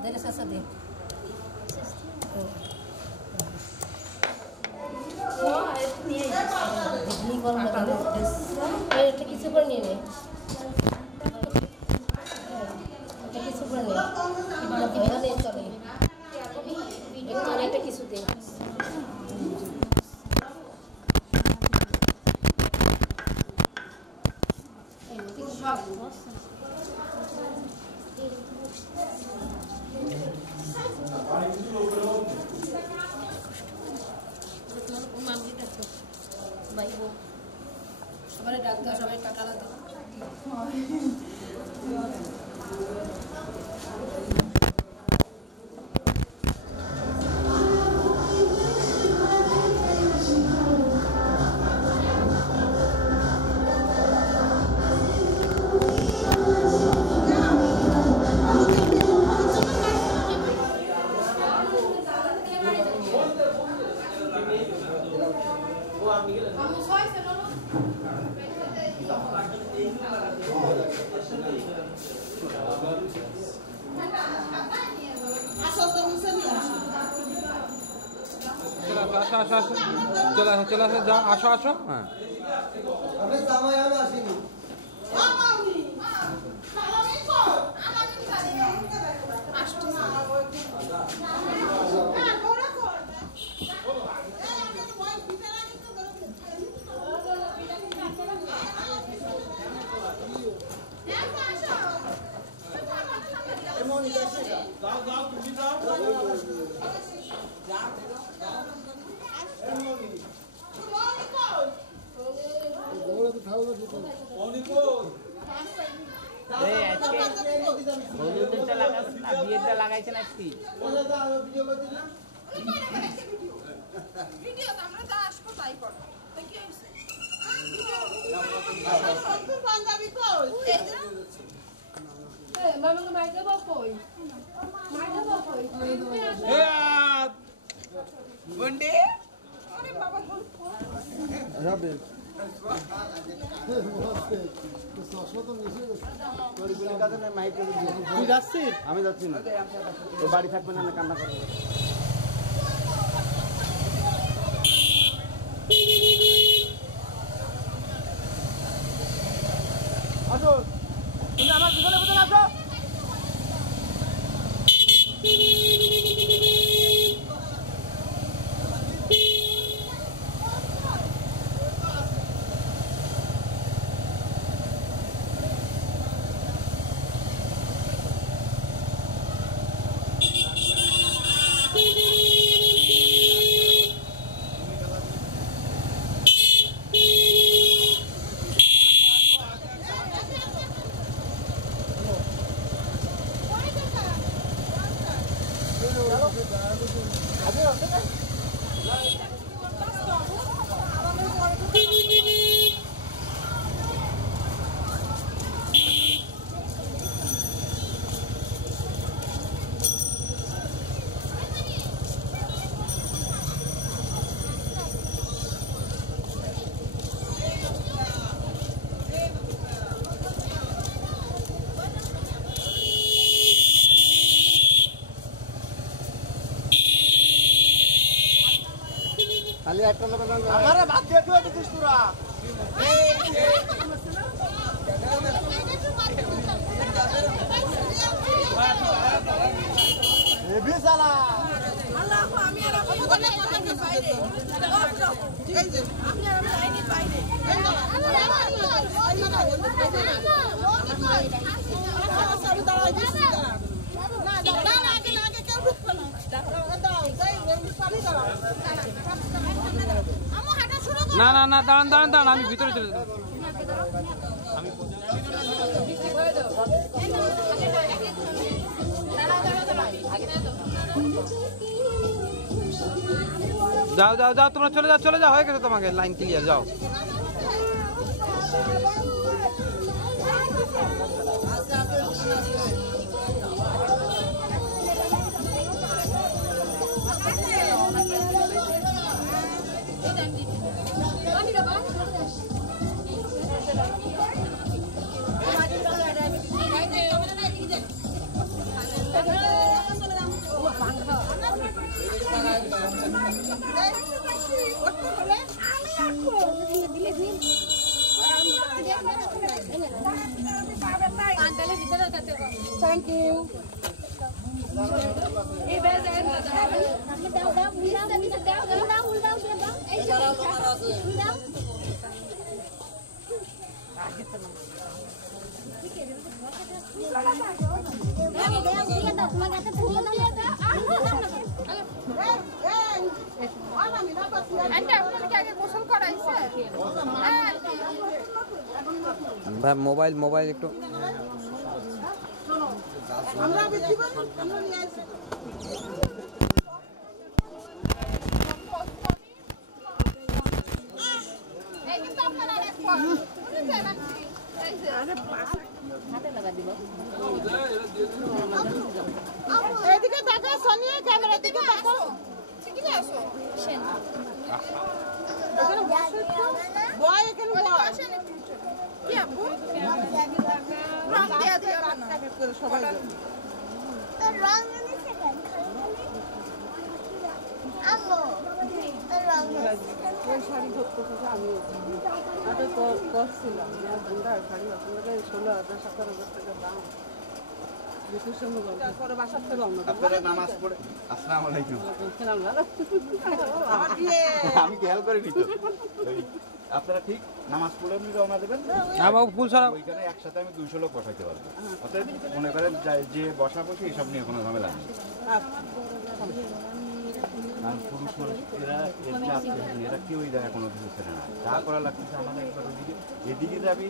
Dari sasa deh. Wah, ini kalau nggak ada pedas. Itu kisah apa nih? Itu kisah apa nih? Ibu kita nih tadi. Itu mana itu kisah deh. সবাই doctor সবাই কাটালা তো চলে আসো যাও আসো আসো হ্যাঁ লাগাইছেন একটি ভিডিও আমরা যা আসবো তাই করব কি হইছে পাঞ্জাবি কই এই মামা কে মাইকে কই মাইকে কই এ বন্ডে আরে বাবা রাবে তুই যাচ্ছিস আমি যাচ্ছি না বাড়ি থাকবে না কান্না করবে আসো তুমি আমার পিছনে পিছনে আসো খালি একটা লোক আমারে ভাত দিয়ে দিও দিস তোরা এ বিসালা আল্লাহ আমি আর আপনি বলে বলে বাইরে এই যে আপনি আর আমি লাইনে বাইরে আমি দাঁড়াই দিছি না না আগে আগে কেউ ঢুকবে না দাও যাই পানি দাও না না না দাঁড়ান দাঁড়ান দাঁড়ান আমি ভিতরে চলে যাব আমি যাও যাও যাও তোমরা চলে যাও হয়ে গেছে তোমাকে লাইন ক্লিয়ার যাও থ্যাংক ইউ এই বেজ মোবাইল মোবাইল একটু আমরা বেশি করে আমরা নিয়ে আসি এই কিন্তু আপনারা দেখো আরে হাতে লাগা দিব এদিকে তাকাও সোনিয়া ক্যামেরা দিকে তাকাও ঠিকই আসো সেন এখানে বসে তো বয় এখানে বয় কি আপু রং দিয়া দিও না করে সবাই তো রং নিছে কেন আম্মু তো রং ওই শাড়ি ধরতেছে আমি আটা তো করছিলাম না বুন্ডা শাড়ি আপনাদের 16,000 17,000 টাকা দাম নামাজ পড়ে আসসালামু আলাইকুম আমি খেয়াল করে নিত আপনারা ঠিক নামাজ পড়ে এমনি রওনা দেবেন ওইখানে একসাথে আমি 200 লোক বসাইতে পারবো অতএব মনে করেন যে বসা বসে এইসব নিয়ে কোনো ঝামেলা নেই পুরুষ এরা কেউ ওই জায়গায় কোনো কিছু ছেড়ে না যা করা লাগতেছে আমাদের একবার ওইদিকে এদিকে যাবি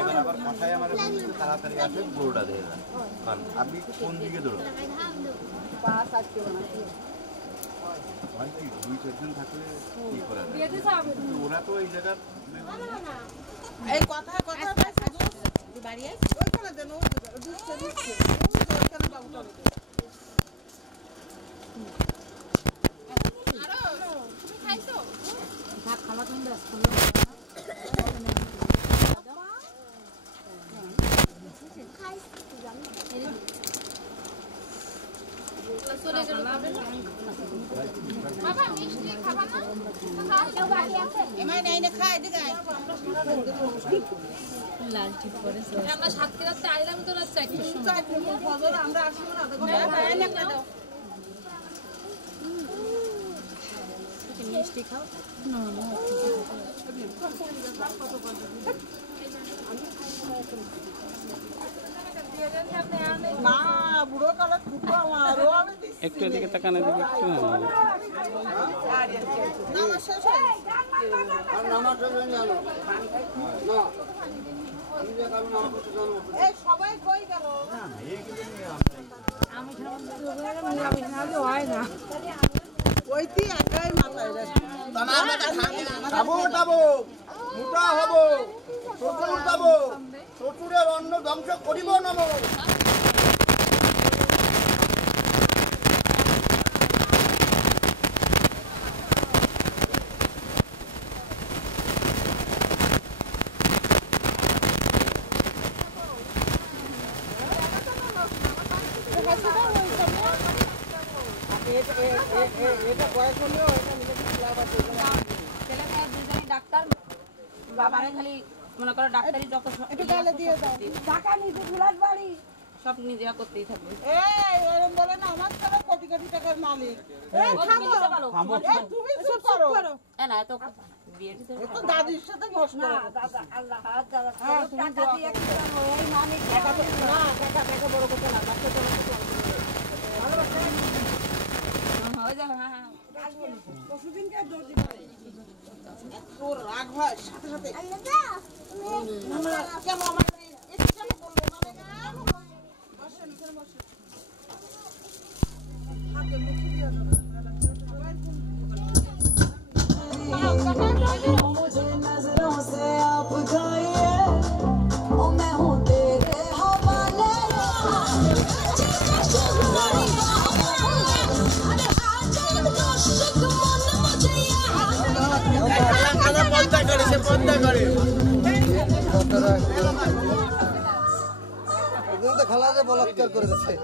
এবার আবার কথায় আমার তাড়াতাড়ি আসে গরুটা দিয়ে দেন আপনি কোন দিকে দৌড়ো হয় কি 2-4 জন থাকলে কি করা যায় ওরা তো এই জায়গার এই কথা বাড়ি আছে ওইখানে দেন দুধটা দিচ্ছে ওইখানে বাবুটা খাইছো ভাত খাওয়া তুমি ব্যস্ত বাবা মিষ্টি খাবা না কেউ বাড়ি আছে এমআই নাই না খাই দিগাই লাল টিপ করে আমরা সাতক্ষীরাতে আইলাম তো রাত 4টার সময় ফজর আমরা আসবো না দেখো ভাই একটা দাও মিষ্টি খাও না না বুড়ো কালে খুব আমার একটু এদিকে তাকানো দিকে একটু নামাজ শেষ হয়ে আর নামাজ শেষ হয়ে গেল না আমি যে কারণ নামাজ পড়তে জানো এই সবাই কই গেল না আমি খাওয়া হয় না ওইটি একাই মাথায় রাখি খাবো টাবো মোটা হবো শ্বশুর উঠাবো শ্বশুরের অন্ন ধ্বংস করিব নম এটা বয়স হলেও এটা নিজের লাভ আছে ছেলে মেয়ে দুজনই ডাক্তার বাবারে খালি মনে করো ডাক্তারি যত একটু গালে দিয়ে দাও টাকা নিজে ঝুলার বাড়ি সব নিজেরা করতেই থাকবে এই এরকম বলে না আমার তো কোটি কোটি টাকার মালিক এই থামো এই তুমি চুপ করো না এত বিয়েতে তো দাদির সাথে বস না দাদা আল্লাহ হাত দাদা টাকা দিয়ে কি করব এই মালিক টাকা না টাকা বড় কথা না টাকা তো ভালোবাসা হয়ে যাবে হ্যাঁ হ্যাঁ পশুদিনকে দৌড় দিবে তোর রাগ হয় সাথে সাথে আমরা কেন আমার একটু কেন বললো না বসেন এখানে বসেন হাতে মুখে দিয়ে দাও मुझे नजरों से आप जाइए ओ मैं हूँ तेरे हवाले খেলাতে বলাৎকার করে দিচ্ছে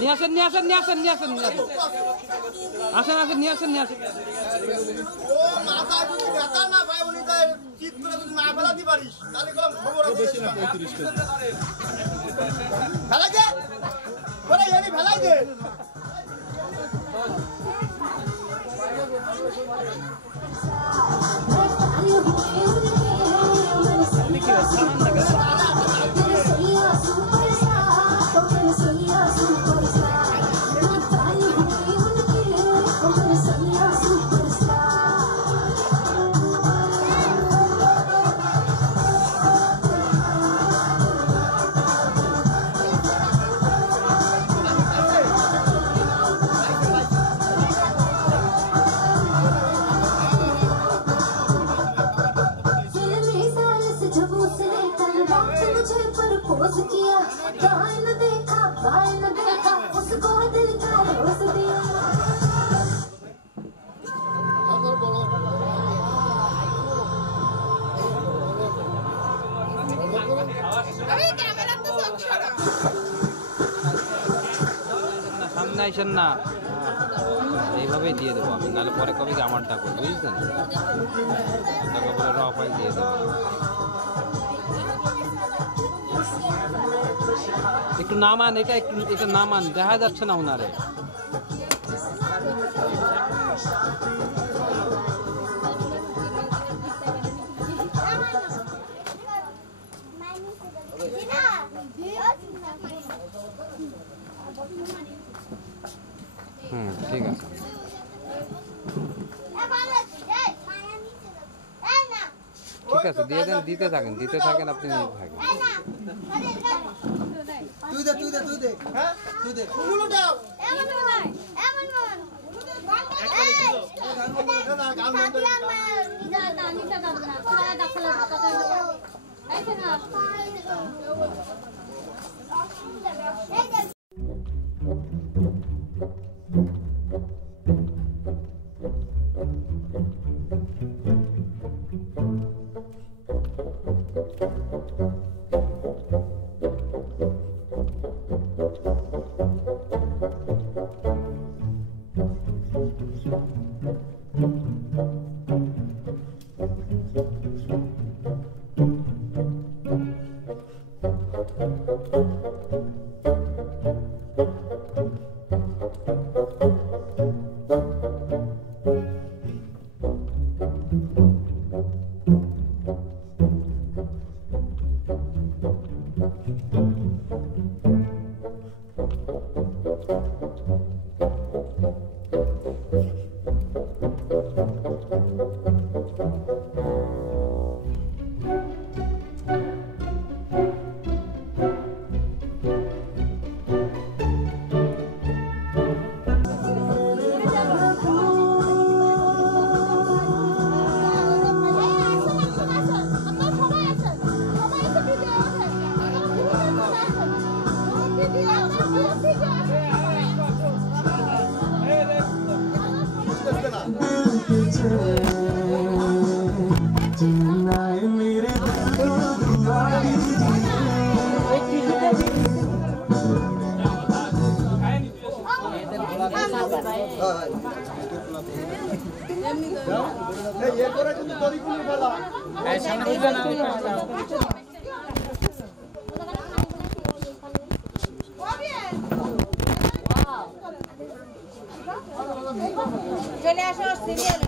নিয়ে আসেন নিয়ে আসেন নিয়ে আসেন নিয়ে আসেন নিয়ে আসেন আসেন আসেন নিয়ে আসেন নিয়ে আসেন সামনে আইসেন না এইভাবেই দিয়ে দেবো আমি, নাহলে পরে কবে কি আমার টাকা বুঝছেন, টাকা পরে রফাই দিয়ে দেবো। একটু নামান, এটা একটু এটা নামান, দেখা যাচ্ছে না ওনারে। ঠিক আছে, ঠিক আছে দিয়ে দেন, দিতে থাকেন আপনি নিতে থাকেন। চলে আসো সিরিয়াল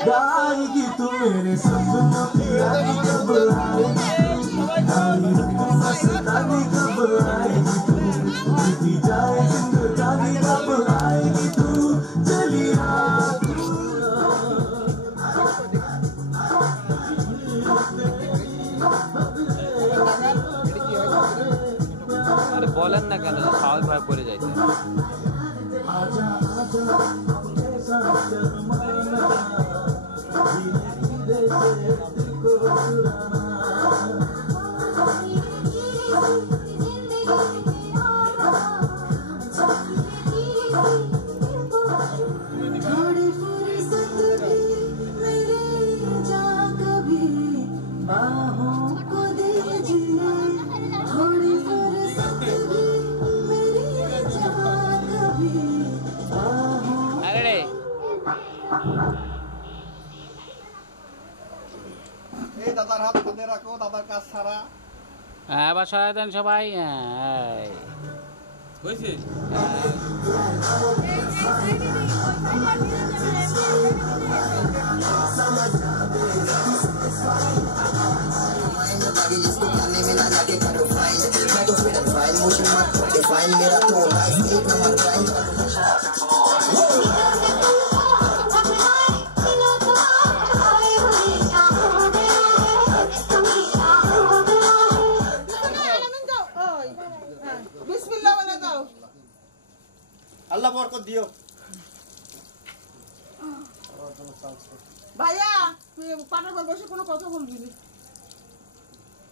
गाएगी तू मेरे सपनों की आएगी कब आएगी तू बीती जाए जिंदगानी कब आएगी तू चलिया अरे बोलें ना क्या साल भाई पड़े जाते हैं आजा आजा ऐसा शर्माना धीरे धीरे दिल को चुराना थोड़ी फुर्सत भी मेरे जा कभी बाहों को दीजिए थोड़ी फुर्सत भी मेरी जा कभी बाहों अरे এই দাদার হাত ধরে রাখো দাদার কাজ ছাড়া হ্যাঁ বাসায় দেন সবাই হয়েছে আল্লাহ বরকত দিও ভাইয়া তুই পাটার পর বসে কোনো কথা বলবি না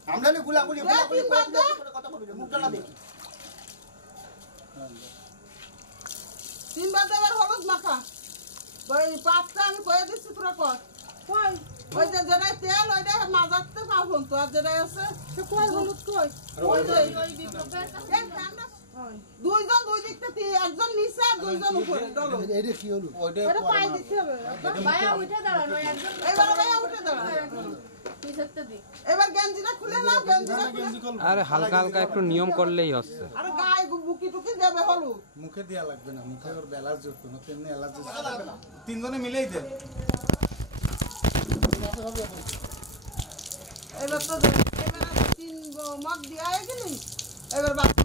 আমরা নি গুলাগুলি কথা বলবি মুখটা না দেখি তিন বাদে আবার হলুদ মাখা ওই পাতটা আমি কয়ে দিচ্ছি তোরা কর কই ওই যে যেটাই তেল ওইটা মাজাতে পাবো তো আর যেটাই আছে সে কই হলুদ কই ওই যে দুইজন দুই দিকটা একজন নিচে আর দুইজন উপরে চলো এটা কি হলো ওটা পাই দিতে হবে ভাইয়া উঠে দাঁড়ানো একজন এবার ভাইয়া উঠে দাঁড়া পিছরটা দি এবার গেঞ্জিটা খুলে নাও গেঞ্জিটা খুলে আরে হালকা হালকা একটু নিয়ম করলেই হচ্ছে আরে গায়ে বুকি টুকি দেবে হলুদ মুখে দেয়া লাগবে না মুখে ওর বেলার জোর কোনো তেমনি অ্যালার্জি লাগবে না তিনজনে মিলেই দেন এবার তো এবার তিন মগ দিয়া গেলি এবার